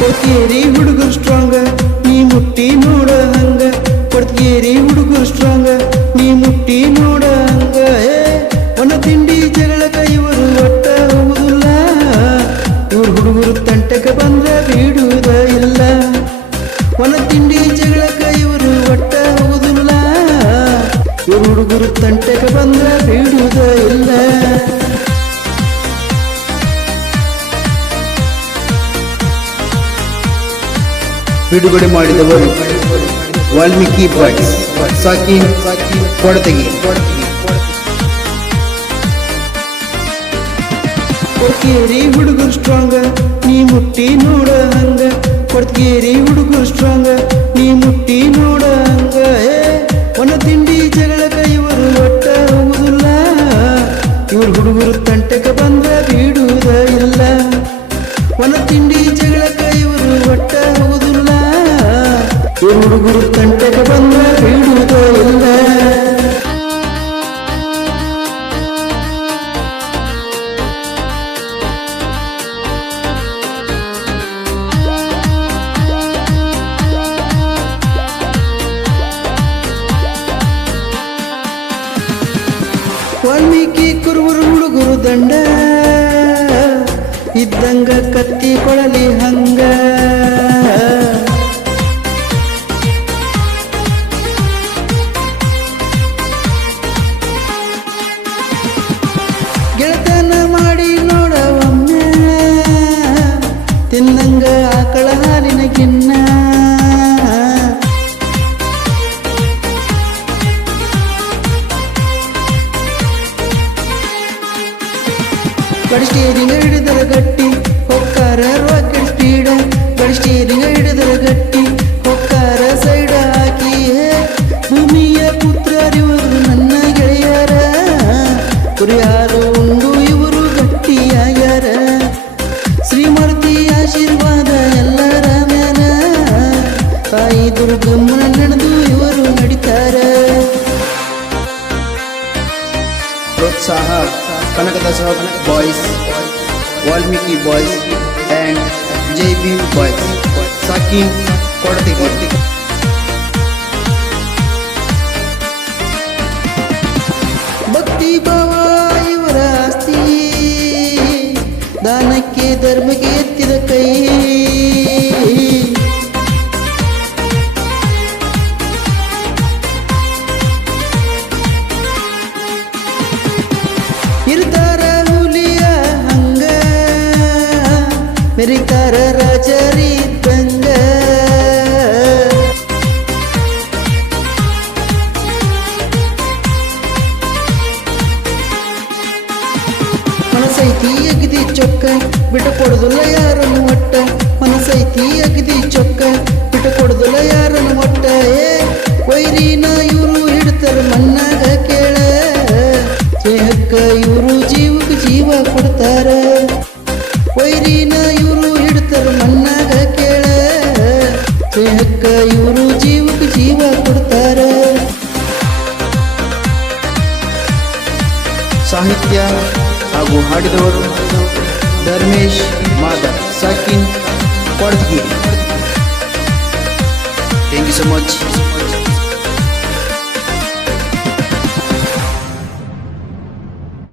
ಕೊಡ್ತೀರಿ ಹುಡುಗರು ಸ್ಟ್ರಾಂಗ ನೀ ಮುಟ್ಟಿ ನೋಡ ಹಂಗ ಕೊಡ್ತೀರಿ ಹುಡುಗರು ಸ್ಟ್ರಾಂಗ ನೀ ಮುಟ್ಟಿ ನೋಡ ಹಂಗ ಒಣ ತಿಂಡಿ ಜಗಳಕ ಇವರು ಒಟ್ಟ ಹೋಗುದಿಲ್ಲ ಇವ್ರು ಹುಡುಗರು ತಂಟಕ ಬಂದ್ರ ಬಿಡುವುದ ಇಲ್ಲ ಒಣ ತಿಂಡಿ ಜಗಳಕ ಇವರು ಒಟ್ಟ ಹೋಗುದಿಲ್ಲ ಇವ್ರು ಹುಡುಗರು ತಂಟಕ ಬಂದ್ರ ಬಿಡುವುದ ಇಲ್ಲ ಬಿಡುಗಡೆ ಮಾಡಿದವರು ವಾಲ್ಮೀಕಿ ಬಾಯ್ಸ್ ಸಾಕಿನ್ ಕೊಡತಗಿ ಕೊಡ್ತೀರಿ ಹುಡುಗರು ಸ್ಟ್ರಾಂಗ ನೀ ಮುಟ್ಟಿ ನೋಡ ಹಂಗ ಕೊಡ್ತೀರಿ ಹುಡುಗರು ಸ್ಟ್ರಾಂಗ ನೀ ಮುಟ್ಟಿ ನೋಡ ಹಂಗ ಒಣ ತಿಂಡಿ ಜಗಳಕ ಇವರು ಒಟ್ಟ ಹೋಗುದಿಲ್ಲ ಇವ್ರು ಹುಡುಗರು ತಂಟಕ ಬಂದ್ರ ಬಿಡುವುದ ಇಲ್ಲ ಒಣ ತಿಂಡಿ ಜಗಳಕ ಇವರು ಒಟ್ಟ ಹೋಗುದಿಲ್ಲ ಇವ್ರು ಹುಡುಗರು ತಂಟಕ ಬಂದ್ರ ಬಿಡುವುದ ಇಲ್ಲ ವಾಲ್ಮೀಕಿ ಕುರುಬರು ಹುಡುಗರು ದಂಡ ಇದ್ದಂಗ ಕತ್ತಿ ಕೊಳಲಿ ಹಂಗ ಗೆಳತನ ಮಾಡಿ ನೋಡ ಒಮ್ಮೆ ತಿನ್ನಂಗ ಆಕಳ ಹಾಲಿನ ಗಿನ್ನ ಗಡಿ ಸ್ಟೀರಿಂಗ್ ಹಿಡಿದರ ಗಟ್ಟಿ ಹೊಕ್ಕಾರ ರಾಕೆಟ್ ಸ್ಪೀಡ ಗಡಿ ಸ್ಟೀರಿಂಗ್ ಹಿಡಿದರ ಗಟ್ಟಿ ಹೊಕ್ಕಾರ ಸೈಡ ಹಾಕಿ ಭೂಮಿಯ ಪುತ್ರರಿವರು ನನ್ನ ಗೆಳೆಯರ ಕುರಿಯಾರು ಉಂಡು ಇವರು ಗಟ್ಟಿಯಾಗ್ಯಾರ ಶ್ರೀಮೂರ್ತಿ ಆಶೀರ್ವಾದ ಎಲ್ಲರ ಮ್ಯಾಲ ತಾಯಿ ದುರ್ಗಮ್ಮನ ನಡೆದು ಇವರು ನಡಿತಾರ ಪ್ರೋತ್ಸಾಹ Kanakadasa boys Valmiki boys and Jai Bhim boys ಸಾಕಿನ್ ಕೊಡತಿಗೆ ಭಕ್ತಿ ಭಾವ ಇವರ ಆಸ್ತಿ ದಾನಕ್ಕೆ ಧರ್ಮಕ್ಕೆ ಎತ್ತಿದ ಕೈ ಇರ್ತಾರ ಹುಲಿಯ ಹಂಗ ಮೆರಿತಾರ ರಾಜರಿದ್ದಂಗ ಮನಸೈತಿ ಅಗದಿ ಚೊಕ್ಕ ಬಿಟ್ಟು ಕೊಡುದಿಲ್ಲ ಯಾರನ್ನು ಒಟ್ಟ ಮನಸೈತಿ ಅಗದಿ ಚೊಕ್ಕ ಬಿಟ್ಟು ಕೊಡುದಿಲ್ಲ ಯಾರನ್ನು ಒಟ್ಟ ವೈರಿನ ಇವರು ಹಿಡ್ತಾರ ಮಣ್ಣಾಗ ಕೇಳ ಸ್ನೇಹಕ್ಕ ಇವರು ಜೀವಕ್ಕೆ ಜೀವ ಕೊಡ್ತಾರ ವೈರಿನ ಇವರು ಹಿಡ್ತಾರ ಮಣ್ಣಾಗ ಕೇಳ ಸ್ನೇಹಕ್ಕ ಇವರು ಜೀವಕ್ಕೆ ಜೀವ ಕೊಡ್ತಾರ ಸಾಹಿತ್ಯ ಹಾಗೂ ಹಾಡಿದವರು ಧರ್ಮೇಶ್ ಮಾದರ್ ಸಾಕಿನ್ Kodagi thank you so much